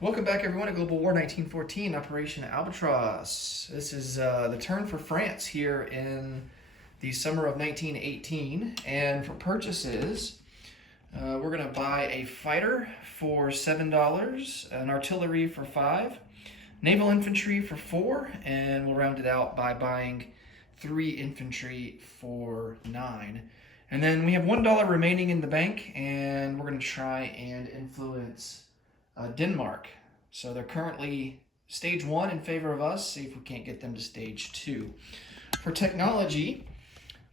Welcome back, everyone, to Global War 1914, Operation Albatross. This is the turn for France here in the summer of 1918. And for purchases, we're going to buy a fighter for $7, an artillery for $5, naval infantry for $4, and we'll round it out by buying 3 infantry for $9. And then we have $1 remaining in the bank, and we're going to try and influence Denmark. So they're currently stage 1 in favor of us. See if we can't get them to stage 2. For technology,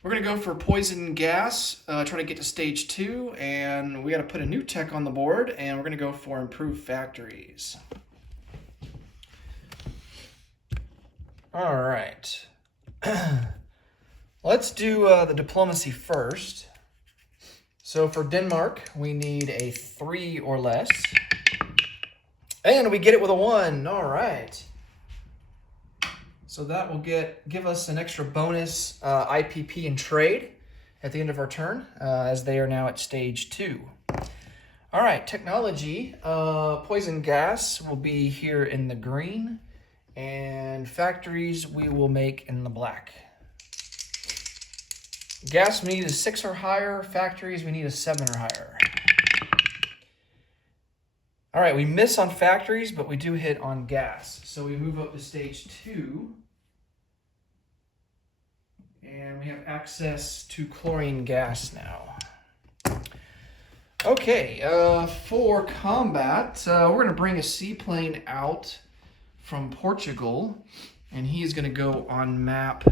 we're going to go for poison gas, try to get to stage 2, and we got to put a new tech on the board, and we're going to go for improved factories. All right. Let's do the diplomacy first. So for Denmark, we need a 3 or less. And we get it with a 1. All right. So that will give us an extra bonus IPP and trade at the end of our turn, as they are now at stage 2. All right, technology. Poison gas will be here in the green, and factories we will make in the black. Gas we need a 6 or higher. Factories we need a 7 or higher. All right, we miss on factories, but we do hit on gas. So we move up to stage 2. And we have access to chlorine gas now. Okay, for combat, we're going to bring a seaplane out from Portugal. And he is going to go on map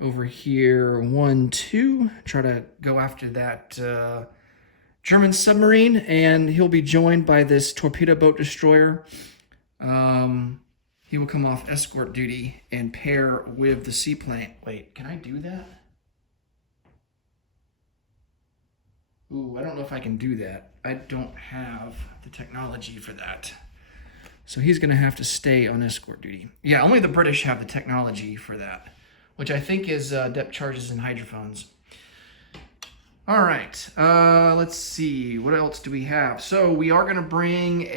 over here 1, 2. Try to go after that German submarine, and he'll be joined by this torpedo boat destroyer. He will come off escort duty and pair with the seaplane. Wait, can I do that? Ooh, I don't know if I can do that. I don't have the technology for that. So he's going to have to stay on escort duty. Yeah, only the British have the technology for that, which I think is depth charges and hydrophones. All right, let's see. What else do we have? So we are going to bring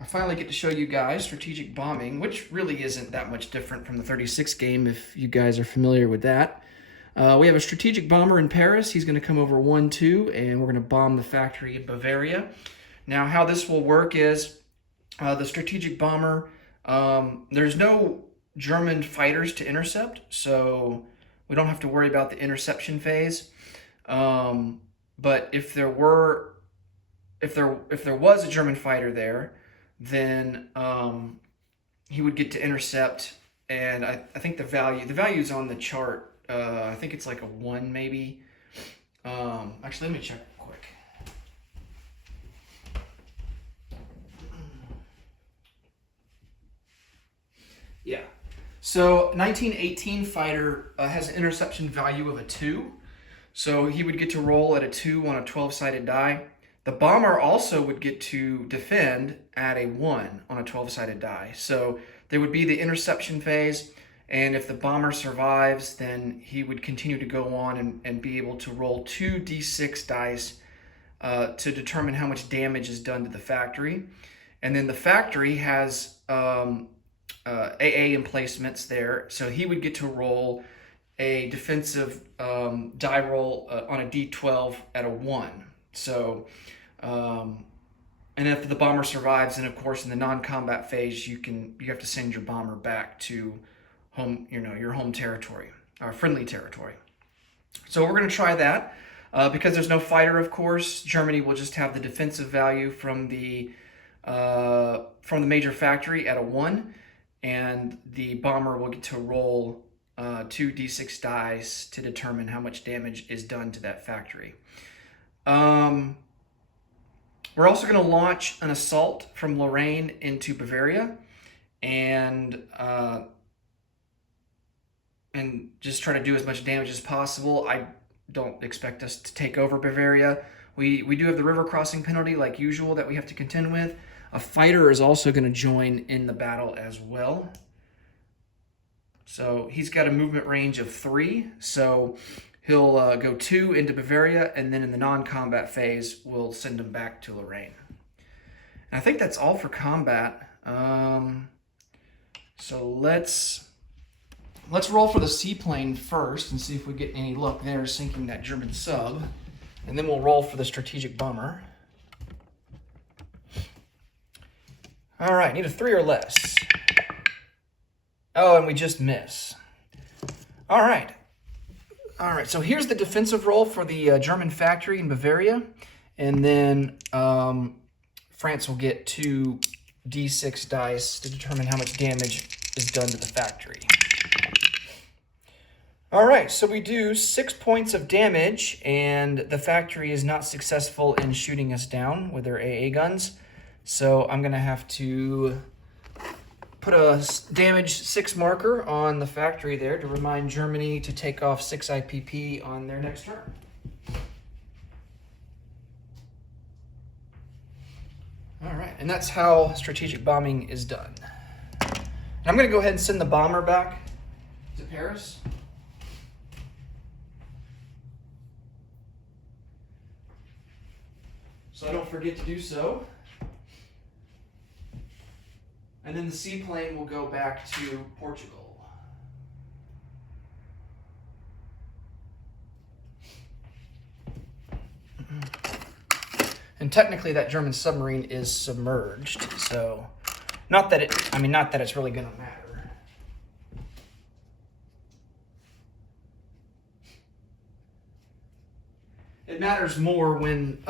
I finally get to show you guys strategic bombing, which really isn't that much different from the 36 game if you guys are familiar with that. We have a strategic bomber in Paris. He's going to come over 1, 2, and we're going to bomb the factory in Bavaria. Now, how this will work is the strategic bomber, there's no German fighters to intercept, so we don't have to worry about the interception phase. But if there was a German fighter there, then he would get to intercept, and I think the value's on the chart. I think it's like a 1 maybe. Actually, let me check quick. Yeah. So 1918 fighter has an interception value of a 2. So he would get to roll at a 2 on a 12-sided die. The bomber also would get to defend at a 1 on a 12-sided die. So there would be the interception phase, and if the bomber survives, then he would continue to go on and be able to roll 2 d6 dice to determine how much damage is done to the factory. And then the factory has AA emplacements there, so he would get to roll a defensive die roll on a d12 at a 1. So, and if the bomber survives, then of course in the non-combat phase you have to send your bomber back to home, your home territory or friendly territory. So we're going to try that because there's no fighter. Of course, Germany will just have the defensive value from the major factory at a 1, and the bomber will get to roll 2 d6 dice to determine how much damage is done to that factory. We're also going to launch an assault from Lorraine into Bavaria, and just try to do as much damage as possible. I don't expect us to take over Bavaria. We do have the river crossing penalty like usual that we have to contend with. A fighter is also going to join in the battle as well. So he's got a movement range of 3. So he'll go 2 into Bavaria, and then in the non-combat phase, we'll send him back to Lorraine. And I think that's all for combat. So let's roll for the seaplane first and see if we get any luck there sinking that German sub. And then we'll roll for the strategic bomber. All right, need a 3 or less. Oh, and we just miss. All right, so here's the defensive roll for the German factory in Bavaria. And then France will get 2 D6 dice to determine how much damage is done to the factory. All right, so we do 6 points of damage, and the factory is not successful in shooting us down with their AA guns. So I'm gonna have to put a damage 6 marker on the factory there to remind Germany to take off 6 IPP on their next turn. All right, and that's how strategic bombing is done. And I'm gonna go ahead and send the bomber back to Paris. So I don't forget to do so. And then the seaplane will go back to Portugal. And technically that German submarine is submerged, so not that it's really gonna matter. It matters more when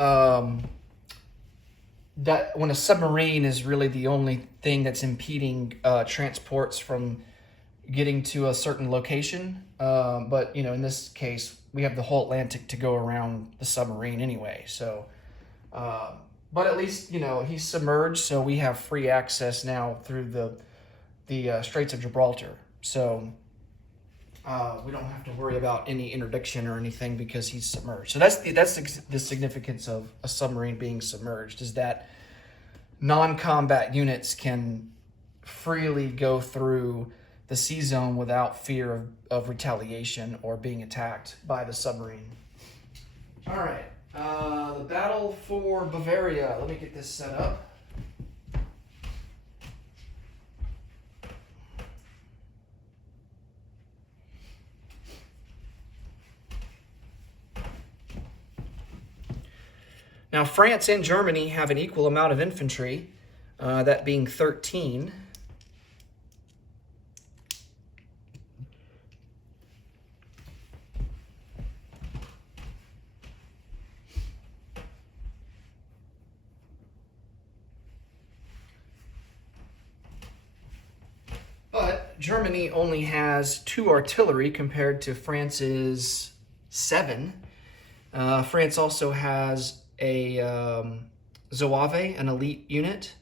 when a submarine is really the only thing that's impeding transports from getting to a certain location. But in this case, we have the whole Atlantic to go around the submarine anyway. So, but at least he's submerged, so we have free access now through the Straits of Gibraltar. So we don't have to worry about any interdiction or anything because he's submerged. So that's the significance of a submarine being submerged, is that non-combat units can freely go through the sea zone without fear of retaliation or being attacked by the submarine. All right, the battle for Bavaria. Let me get this set up. Now, France and Germany have an equal amount of infantry, that being 13. But Germany only has 2 artillery compared to France's 7. France also has a Zouave, an elite unit,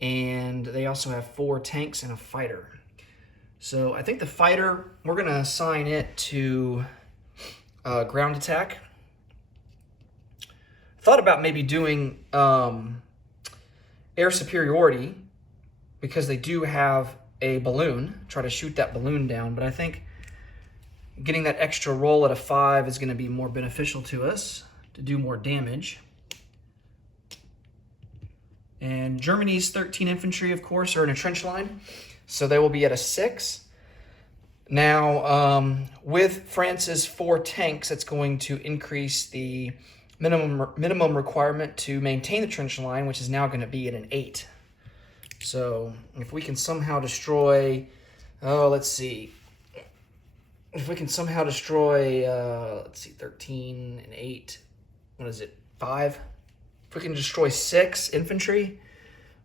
and they also have 4 tanks and a fighter. So I think the fighter, we're going to assign it to ground attack. Thought about maybe doing air superiority because they do have a balloon, try to shoot that balloon down, but I think getting that extra roll at a 5 is going to be more beneficial to us to do more damage. And Germany's 13 infantry, of course, are in a trench line, so they will be at a 6. Now, with France's 4 tanks, it's going to increase the minimum requirement to maintain the trench line, which is now going to be at an 8. So if we can somehow destroy, let's see. If we can somehow destroy, 13 and 8, what is it, 5? If we can destroy 6 infantry,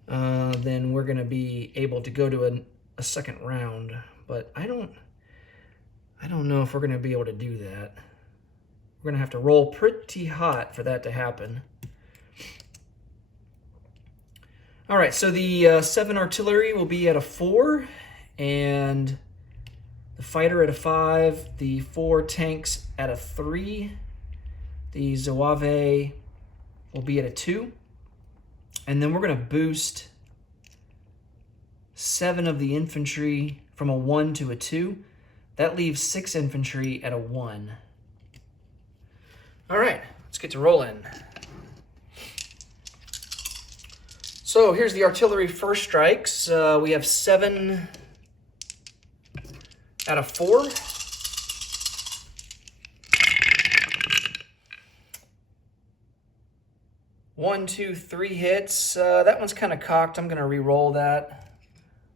then we're going to be able to go to a second round. But I don't know if we're going to be able to do that. We're going to have to roll pretty hot for that to happen. All right, so the 7 artillery will be at a 4, and the fighter at a 5, the 4 tanks at a 3, the Zouave will be at a 2, and then we're going to boost 7 of the infantry from a 1 to a 2. That leaves 6 infantry at a 1. All right, let's get to rolling. So here's the artillery first strikes. We have 7 out of 4. One, two, 3 hits. That one's kind of cocked. I'm going to re-roll that.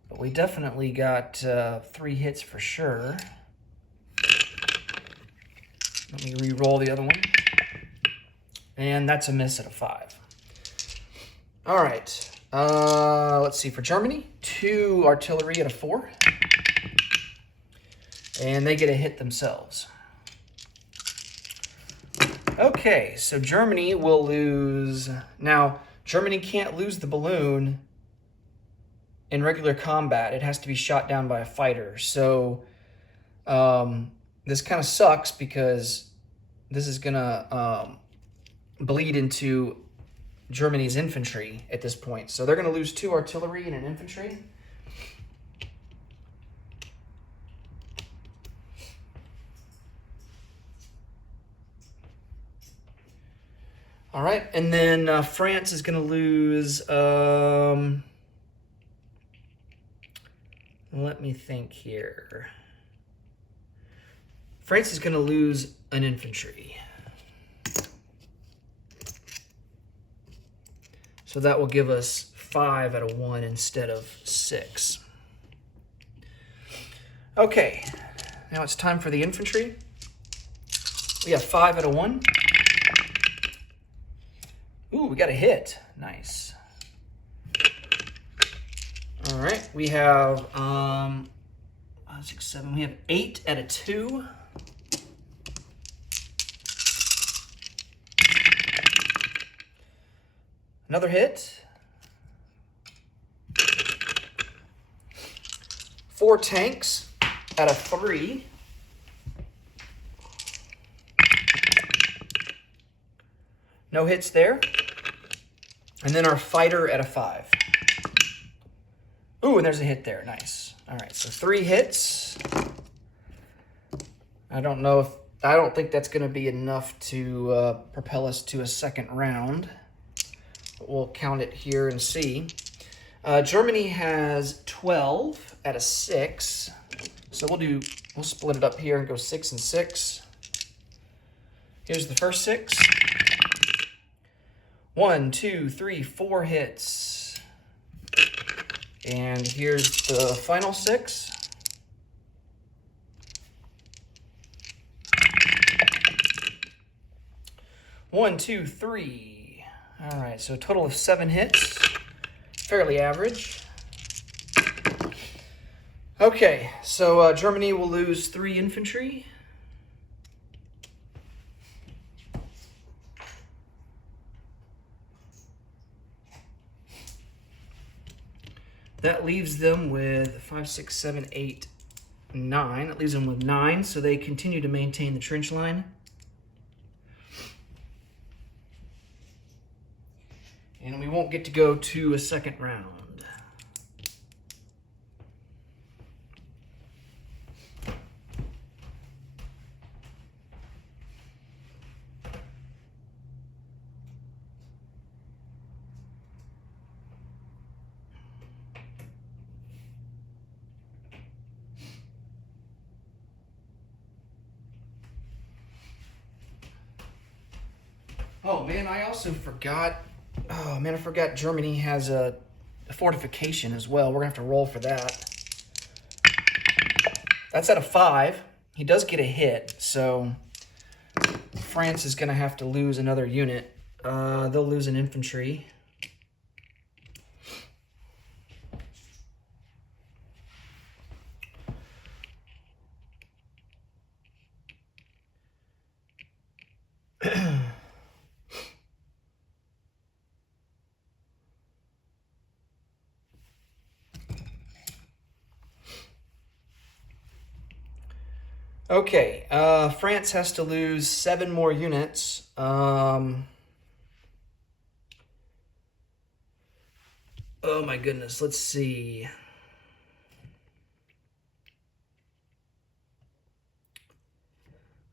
But we definitely got 3 hits for sure. Let me re-roll the other one. And that's a miss at a 5. All right. Let's see. For Germany, 2 artillery at a 4. And they get a hit themselves. Okay, so Germany will lose. Now, Germany can't lose the balloon in regular combat. It has to be shot down by a fighter. So this kind of sucks because this is going to bleed into Germany's infantry at this point. So they're going to lose 2 artillery and an infantry. All right, and then France is going to lose, let me think here. France is going to lose an infantry. So that will give us 5 out of 1 instead of 6. Okay, now it's time for the infantry. We have 5 out of 1. Ooh, we got a hit. Nice. All right, we have 5, 6, 7. We have 8 out of 2. Another hit. 4 tanks out of 3. No hits there. And then our fighter at a 5. Ooh, and there's a hit there. Nice. All right, so 3 hits. I don't think that's going to be enough to propel us to a second round. But we'll count it here and see. Germany has 12 out of 6. So we'll split it up here and go 6 and 6. Here's the first 6. 1, 2, 3, 4 hits. And here's the final 6. One, 2, 3. All right, so a total of 7 hits. Fairly average. Okay, so Germany will lose 3 infantry. That leaves them with 5, 6, 7, 8, 9. That leaves them with 9, so they continue to maintain the trench line. And we won't get to go to a second round. Oh man, I also forgot. Oh man, I forgot Germany has a fortification as well. We're gonna have to roll for that. That's at a 5. He does get a hit, so France is gonna have to lose another unit. They'll lose an infantry. Okay, France has to lose 7 more units. Oh my goodness, let's see.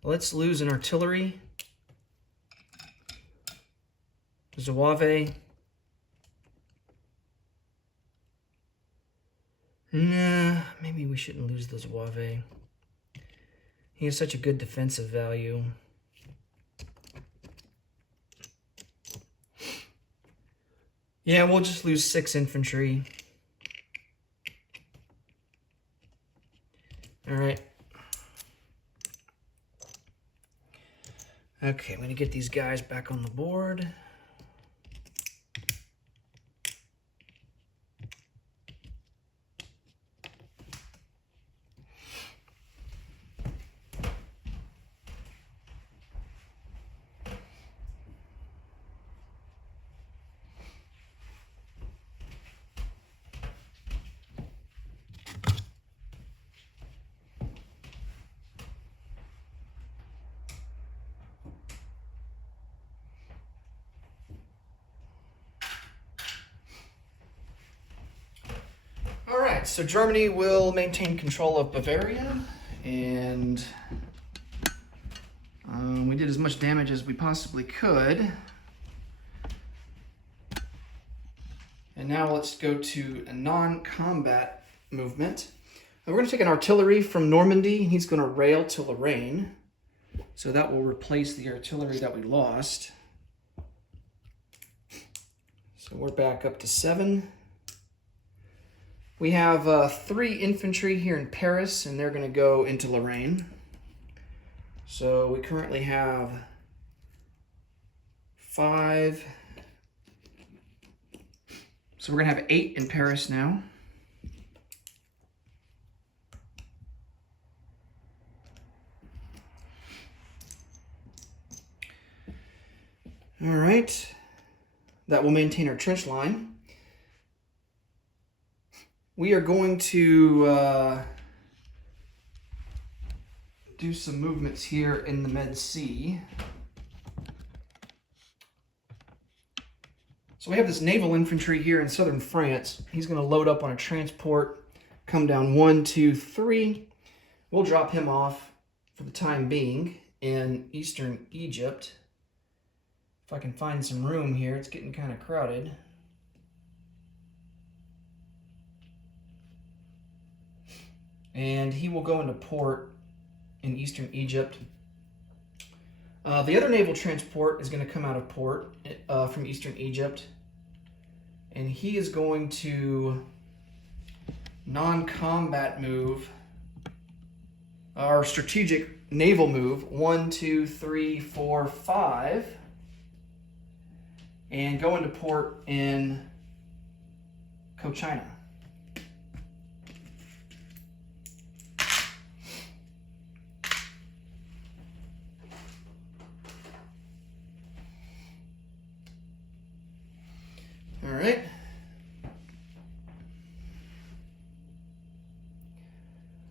Let's lose an artillery. Zouave. Nah, maybe we shouldn't lose the Zouave. He has such a good defensive value. Yeah, we'll just lose 6 infantry. All right. Okay, I'm going to get these guys back on the board. All right, so Germany will maintain control of Bavaria, and we did as much damage as we possibly could. And now let's go to a non-combat movement. We're going to take an artillery from Normandy, and he's going to rail to Lorraine. So that will replace the artillery that we lost. So we're back up to 7. We have 3 infantry here in Paris, and they're going to go into Lorraine. So we currently have 5. So we're going to have 8 in Paris now. All right. That will maintain our trench line. We are going to do some movements here in the Med Sea. So we have this naval infantry here in southern France. He's going to load up on a transport, come down 1, 2, 3. We'll drop him off for the time being in eastern Egypt. If I can find some room here, it's getting kind of crowded. And he will go into port in eastern Egypt. The other naval transport is going to come out of port from eastern Egypt. And he is going to non-combat move, our strategic naval move, 1, 2, 3, 4, 5, and go into port in Cochin. All right.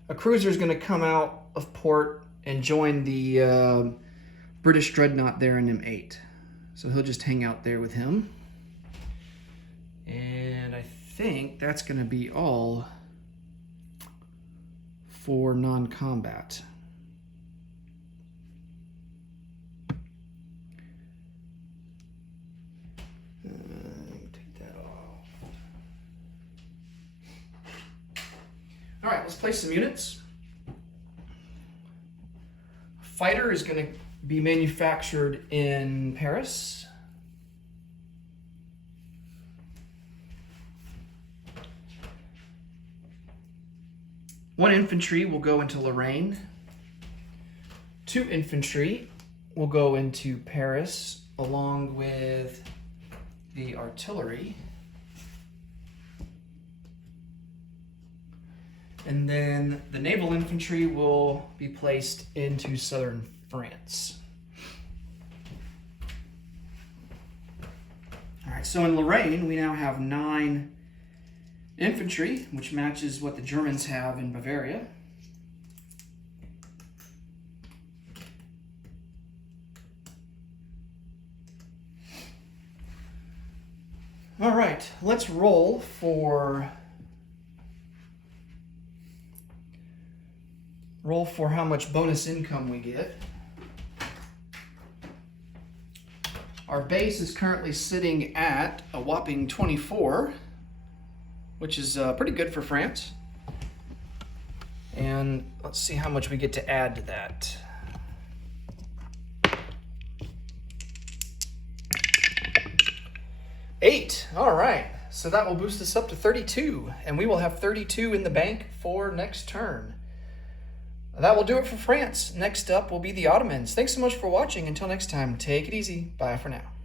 A cruiser is going to come out of port and join the British dreadnought there in M8. So he'll just hang out there with him. And I think that's going to be all for non-combat. All right, let's place some units. Fighter is going to be manufactured in Paris. One infantry will go into Lorraine. 2 infantry will go into Paris along with the artillery. And then the naval infantry will be placed into southern France. All right, so in Lorraine, we now have 9 infantry, which matches what the Germans have in Bavaria. All right, let's roll for how much bonus income we get. Our base is currently sitting at a whopping 24, which is pretty good for France. And let's see how much we get to add to that. Eight. All right. So that will boost us up to 32, and we will have 32 in the bank for next turn. That will do it for France. Next up will be the Ottomans. Thanks so much for watching. Until next time, take it easy. Bye for now.